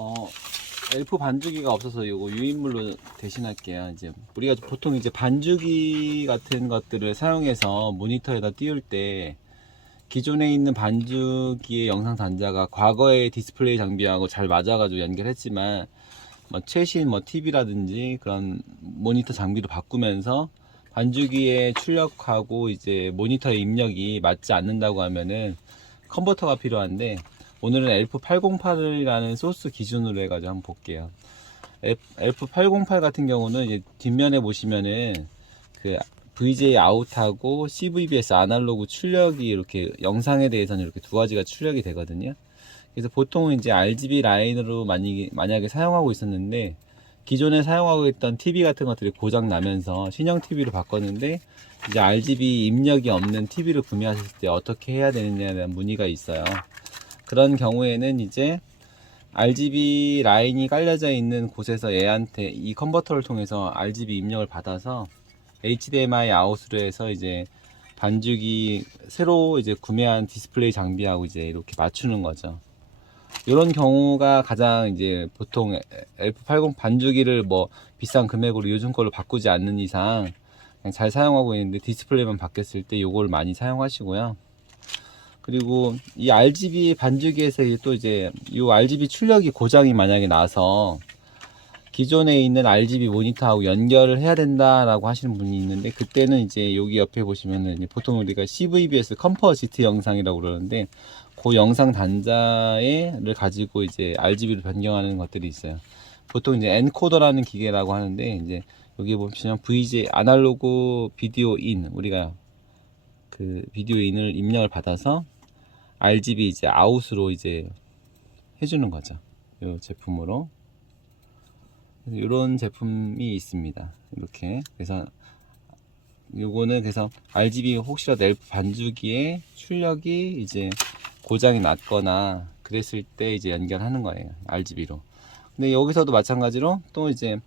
어, 엘프 반주기가 없어서 이거 유인물로 대신할게요. 이제 우리가 보통 이제 반주기 같은 것들을 사용해서 모니터에다 띄울 때 기존에 있는 반주기의 영상 단자가 과거의 디스플레이 장비하고 잘 맞아가지고 연결했지만 뭐 최신 뭐 TV라든지 그런 모니터 장비로 바꾸면서 반주기의 출력하고 이제 모니터의 입력이 맞지 않는다고 하면은 컨버터가 필요한데, 오늘은 F808이라는 소스 기준으로 해가지고 한번 볼게요. F808 같은 경우는 이제 뒷면에 보시면은 그 VJ 아웃하고 CVBS 아날로그 출력이 이렇게 영상에 대해서는 이렇게 두 가지가 출력이 되거든요. 그래서 보통은 이제 RGB 라인으로 만약에 사용하고 있었는데, 기존에 사용하고 있던 TV 같은 것들이 고장 나면서 신형 TV로 바꿨는데, 이제 RGB 입력이 없는 TV를 구매하실 때 어떻게 해야 되느냐에 대한 문의가 있어요. 그런 경우에는 이제 RGB 라인이 깔려져 있는 곳에서 얘한테 이 컨버터를 통해서 RGB 입력을 받아서 HDMI 아웃으로 해서 이제 반죽이 새로 이제 구매한 디스플레이 장비하고 이제 이렇게 맞추는 거죠. 이런 경우가 가장 이제 보통 F80 반주기를 뭐 비싼 금액으로 요즘 걸로 바꾸지 않는 이상 그냥 잘 사용하고 있는데, 디스플레이만 바뀌었을 때 요걸 많이 사용하시고요. 그리고 이 RGB 반주기에서 또 이제 이 RGB 출력이 고장이 만약에 나서 기존에 있는 RGB 모니터하고 연결을 해야 된다라고 하시는 분이 있는데, 그때는 이제 여기 옆에 보시면은 보통 우리가 CVBS 컴포지트 영상이라고 그러는데, 그 영상 단자를 가지고 이제 RGB로 변경하는 것들이 있어요. 보통 이제 엔코더라는 기계라고 하는데, 이제 여기 보시면 VJ 아날로그 비디오 인, 우리가 그 비디오 인을 입력을 받아서 RGB 이제 아웃으로 이제 해주는 거죠. 이 제품으로. 이런 제품이 있습니다. 이렇게. 그래서 요거는 그래서 RGB 혹시라도 엘프 반주기에 출력이 이제 고장이 났거나 그랬을 때 이제 연결하는 거예요. RGB로. 근데 여기서도 마찬가지로 또 이제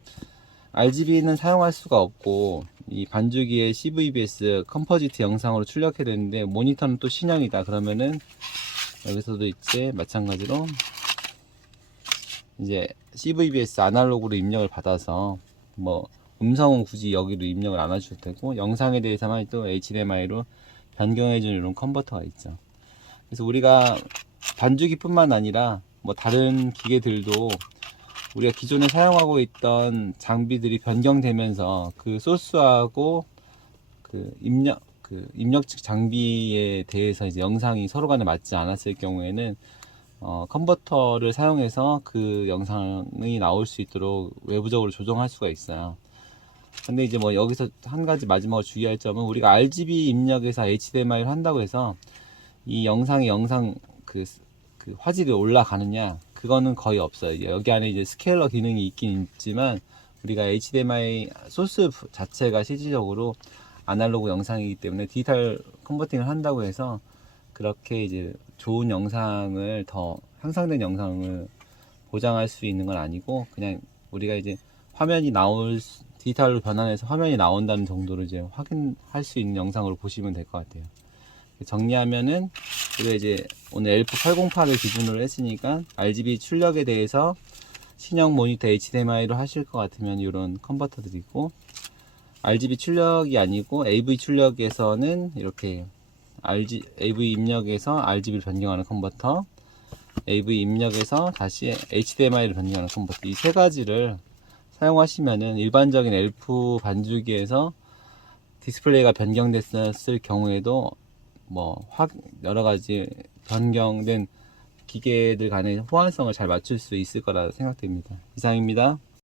RGB는 사용할 수가 없고 이 반주기에 CVBS 컴포지트 영상으로 출력해야 되는데 모니터는 또 신형이다 그러면은, 여기서도 이제 마찬가지로 이제 CVBS 아날로그로 입력을 받아서 뭐 음성은 굳이 여기로 입력을 안 하셔도 되고, 영상에 대해서만 또 HDMI로 변경해주는 이런 컨버터가 있죠. 그래서 우리가 반주기뿐만 아니라 뭐 다른 기계들도 우리가 기존에 사용하고 있던 장비들이 변경되면서 그 소스하고 그 입력 측 장비에 대해서 이제 영상이 서로 간에 맞지 않았을 경우에는 컨버터를 사용해서 그 영상이 나올 수 있도록 외부적으로 조정할 수가 있어요. 근데 이제 뭐 여기서 한 가지 마지막으로 주의할 점은, 우리가 RGB 입력에서 HDMI를 한다고 해서 이 영상 그 화질이 올라가느냐, 그거는 거의 없어요. 여기 안에 이제 스케일러 기능이 있긴 있지만 우리가 HDMI 소스 자체가 실질적으로 아날로그 영상이기 때문에 디지털 컨버팅을 한다고 해서 그렇게 이제 좋은 영상을, 더 향상된 영상을 보장할 수 있는 건 아니고, 그냥 우리가 이제 디지털로 변환해서 화면이 나온다는 정도로 이제 확인할 수 있는 영상으로 보시면 될 것 같아요. 정리하면은, 우리가 이제 오늘 L808을 기준으로 했으니까 RGB 출력에 대해서 신형 모니터 HDMI로 하실 것 같으면 이런 컨버터들이고, RGB 출력이 아니고 AV 출력에서는 이렇게 AV 입력에서 RGB를 변경하는 컨버터, AV 입력에서 다시 HDMI를 변경하는 컨버터, 이 세 가지를 사용하시면은 일반적인 엘프 반주기에서 디스플레이가 변경됐을 경우에도 뭐 여러 가지 변경된 기계들 간의 호환성을 잘 맞출 수 있을 거라 생각됩니다. 이상입니다.